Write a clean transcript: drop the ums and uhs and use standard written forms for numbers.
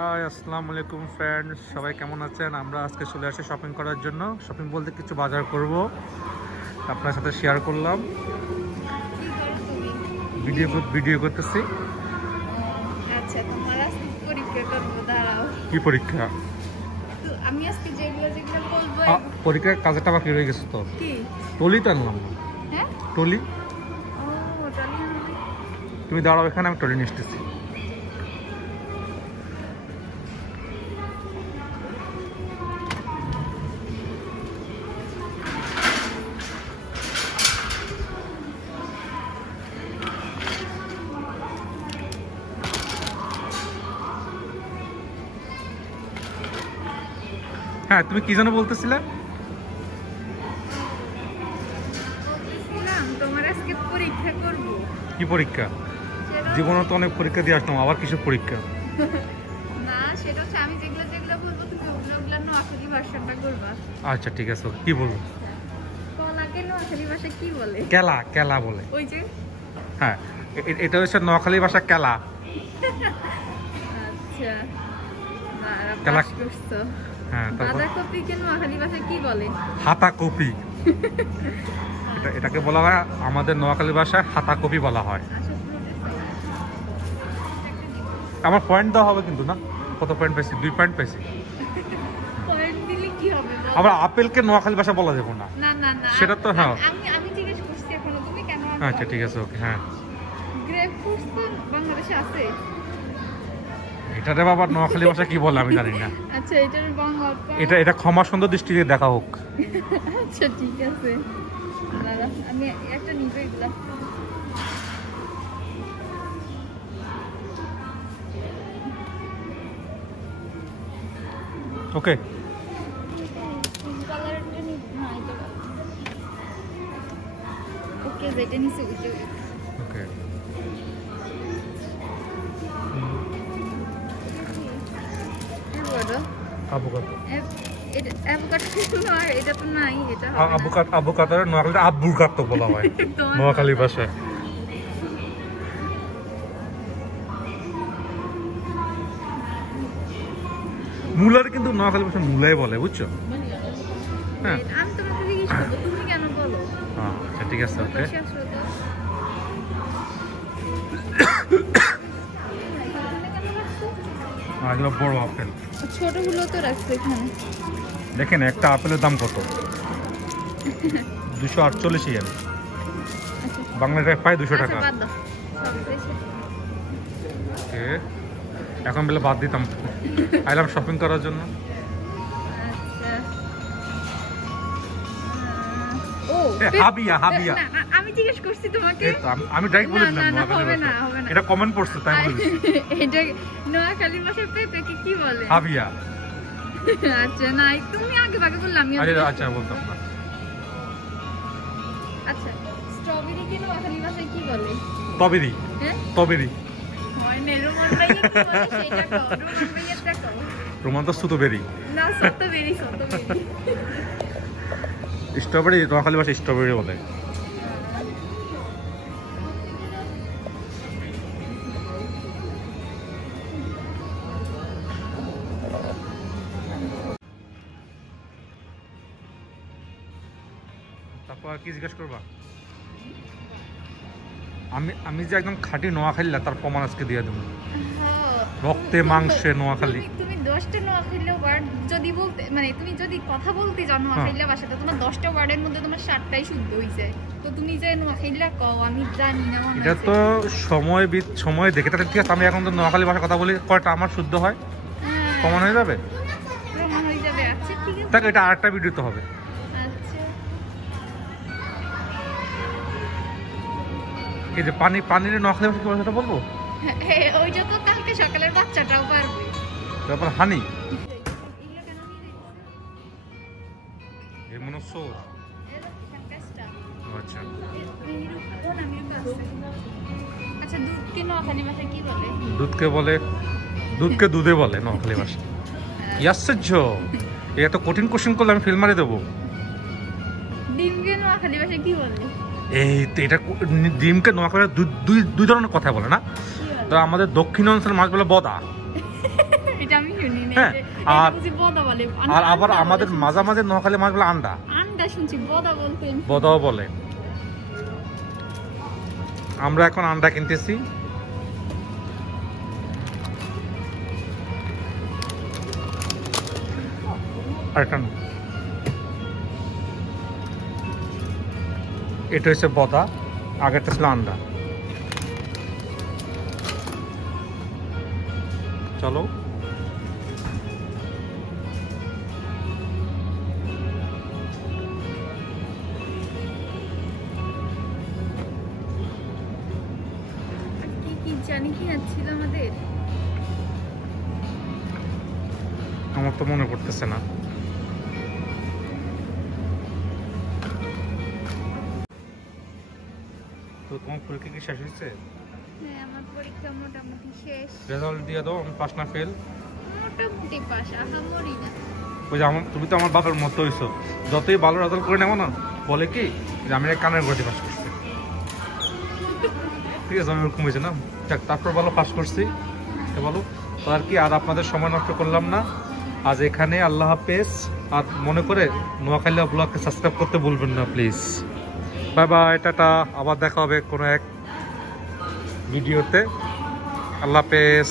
High আসসালামু আলাইকুম friends, সবাই কেমন আছেন? আমরা আজকে চলে আসি শপিং করার জন্য। শপিং বলতে কিছু বাজার করব, আপনার সাথে শেয়ার করলাম। ভিডিও করতেছি। আচ্ছা, তোমার আজকে পরীক্ষা করব, দাঁড়াও। কি পরীক্ষা? তো আমি আজকে যেগুলো বলবো। পরীক্ষার কাজটা বাকি রয়ে গেছে তোর? কি? টলি তো আনলাম না। হ্যাঁ, টলি। ও টলি। তুমি দাঁড়াও এখানে, আমি টলি নিয়ে আসতেছি। হ্যাঁ, তুমি কি যেন বলতেছিলে? বলছিলাম তোমার আজকে পরীক্ষা করব। কি পরীক্ষা? জীবনে তো অনেক পরীক্ষা দিয়ে আসলাম, আবার কিছু পরীক্ষা? না, সেটা হচ্ছে আমি যেগুলো বলবো তুমি ওগুলো নোয়াখালী ভাষাটা করবা। আচ্ছা ঠিক আছে, কি বলবো? কলাকে নোয়াখালী ভাষা কি বলে? কেলা। কেলা বলে। ওই যে। হ্যাঁ, এটা হচ্ছে নোয়াখালী ভাষা কেলা। আচ্ছা, না কেলা। পাস করছো। হ্যাঁ, তারপর বাঁধাকপিকে নোয়াখালী ভাষা কি বলে? হাতা কপি। এটাকে বলা হয় আমাদের নোয়াখালী ভাষায় হাতা কপি বলা হয়। আমার পয়েন্ট দেওয়া হবে কিন্তু না? কত পয়েন্ট পাইছি? 2 পয়েন্ট পাইছি। পয়েন্ট দিলে কি হবে? আবার আপেলকে নোয়াখালী ভাষা বলা যাবে না। না না না, সেটা তো হ্যাঁ। আমি জিজ্ঞেস করছি এখনো, তুমি কেন? আচ্ছা ঠিক আছে, ওকে। হ্যাঁ, গ্রেপ ফ্রুটস তো বাংলাদেশে আছে। এটারে বাবা নোয়াখালী ভাষা কি বলে আমি জানি না। আচ্ছা, এটার বাংলা এটা ক্ষমা সুন্দর দৃষ্টিতে দেখা হোক। আচ্ছা ঠিক আছে, দাঁড়া আমি একটা নিবে এগুলা। ওকে, ওকে যেটা নিছে ওইটা। ওকে। আবুকাত। এটা অ্যাভোকাডো নয়, এটা তো নাই, এটা আবুকাতের নোয়াখালীতে আব্বুর গাত তো বলা হয় নোয়াখালী ভাষায়। মুলার কিন্তু নোয়াখালী ভাষায় মুলাই বলে, বুঝছো? হ্যাঁ, আমি তোমাকে জিজ্ঞেস করবো, তুমি কেন বলো? আচ্ছা ঠিক আছে, ওকে। এগুলো বড় আপেল। ছোটগুলো তো রাখছে এখানে। দেখেন একটা আপেলের দাম কত? 248 ইয়েন। বাংলা টাকায় প্রায় 200 টাকা। ওকে, এখন বেলা বাদ দিতাম, আইলাম শপিং করার জন্য। হাবিয়া হাবিয়া। আমি জিজ্ঞেস করছি তোমাকে। আমি ডাইরেক্ট বলে দিলাম হবে না। এটা কমেন্ট পড়ছে তাই বলে দিছি। এটা নোয়াখালী ভাষায় পেঁপেকে কি বলে? হাবিয়া। আচ্ছা, নাই তুমি আগে বললাম। আচ্ছা বলতাম না। আচ্ছা, স্ট্রবেরি কে নোয়াখালী ভাষায় কি বলে? তবেরি। হ্যাঁ, তবেরি। হয় না, রোমান ভাইয়া কি বলে সেটা কও। রোমান ভাইয়াটা কও। রোমান তো সুতোবেরি। না, সত্যবেরি। স্ট্রবেরি নোয়াখালী ভাষায় স্ট্রবেরি বলে। তারপর কি জিজ্ঞেস করবা? আমি যে একদম খাঁটি নোয়াখালী, তার প্রমাণ আজকে দিয়ে দেবো। রক্তে মাংসে নোয়াখালী। তুমি 10টা নোয়াখালী ওয়ার্ড যদি বলতে, মানে তুমি যদি কথা বলতে জানো নোয়াখালী ভাষাতে, তোমার 10টা ওয়ার্ডের মধ্যে তোমার 7টাই শুদ্ধ হইছে। তো তুমি যে নোয়াখালী কও, আমি জানি না। এটা তো সময় দেখে। তাহলে ঠিক আছে, আমি এখন তো নোয়াখালী ভাষায় কথা বলি, কয়টা আমার শুদ্ধ হয়? প্রমাণ হয়ে যাবে। প্রমাণ হয়ে যাবে। আচ্ছা ঠিক আছে, দেখ এটা আরেকটা ভিডিওতে হবে। এই যে পানির নোয়াখালী ভাষা কি বলে সেটা বলবো? ওইটা তো কালকে সকালের বাচ্চাটাও পারবে। তারপর হানি আচ্ছা। আচ্ছা, দুধকে নোয়াখালী ভাষায় কি বলে? দুধকে দুধে বলে নোয়াখালী ভাষা। আশ্চর্য, এত কঠিন কোশ্চেন করলে আমি ফেল মারি দেবো। ডিমকে নোয়াখালী ভাষায় কি বলে? এই তো এটা ডিমকে নোয়াখালী দুই ধরনের কথা বলে না? তো আমাদের দক্ষিণ অঞ্চলের মাছ বলে বদা। এটা মানে হ্যাঁ, আর বুঝি বদা বলে আর আবার আমাদের মাঝামাঝি নোয়াখালী মাছগুলো আন্ডা শুনছি বদা বলতে বদাও বলে। আমরা এখন আন্ডা কিনতেছি। এটা হচ্ছে বদা, আগেরটা ছিল আন্ডা। চলো কি জানি কি ছিল আমাদের, আমার তো মনে পড়তেছে না। তো তোমার পরীক্ষা কি শেষ হয়েছে? হ্যাঁ আমার পরীক্ষা মোটামুটি শেষ। রেজাল্ট দিয়ে দাও, আমি পাস না ফেল? মোটামুটি পাস, আহামরি না। ওই যে তুমি তো আমার বাবার মতো হইছো, যতই ভালো রেজাল্ট করে নেবো না বলে কি যে আমি কানের গতি পাস করছি। ঠিক আছে, আমি ওরকম হয়েছে না, যাক তারপর ভালো পাস করছি। বলো তো আর কি, আর আপনাদের সময় নষ্ট করলাম না আজ এখানে। আল্লাহ হাফেজ। আর মনে করে নোয়াখালী ব্লগকে সাবস্ক্রাইব করতে ভুলবেন না প্লিজ। Bye bye, tata. আবার দেখা হবে কোনো এক ভিডিওতে। আল্লাহ হাফেজ।